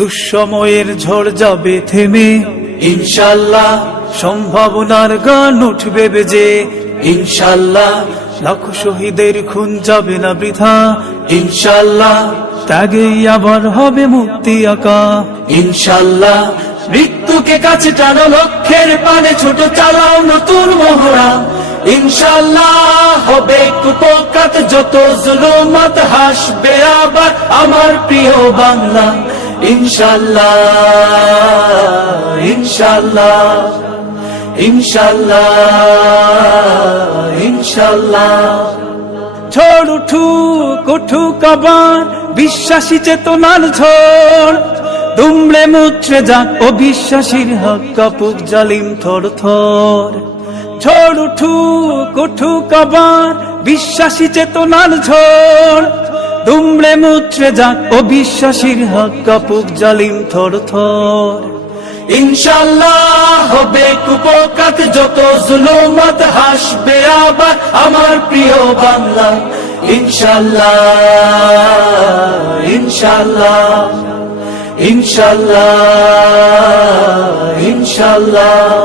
দুঃসময়ের ঝড় যাবে থেমে ইনশাল্লাহ সম্ভাবনার গান উঠবে বেজে ইনশাল্লাহ লাখো শহীদের খুন যাবে না বৃথা ইনশাল্লাহ ত্যাগেই আবার হবে মুক্তি আঁকা ইনশাল্লাহ মৃত্যুকে কাছে টানো লক্ষ্যের পানে ছোট চালাও নতুন মহড়া ইনশাল্লাহ হবে কুপকাত যত জুলুমাত হাসবে আবার আমার প্রিয় বাংলা ইনশাল্লাহ ইনশাল্লাহ ইনশাল্লাহ ইনশাল্লাহ ঝড় উঠুক উঠুক আবার বিশ্বাসী চেতনার ঝড় দুমড়ে মুচড়ে যাক অবিশ্বাসীর হক কাপুক জালিম থর থর ঝড় উঠু কঠু কবার বিশ্বাসী চেতনার ঝড় দুমড়ে মুচড়ে যাক অবিশ্বাসীর হাত কাপুক জালিম থর থর ইনশাল্লাহ হবে কুপকাত যত জুলুমত হাসবে আবার আমার প্রিয় বাংলা ইনশাল্লাহ ইনশাল্লাহ ইনশাল্লাহ ইনশাল্লাহ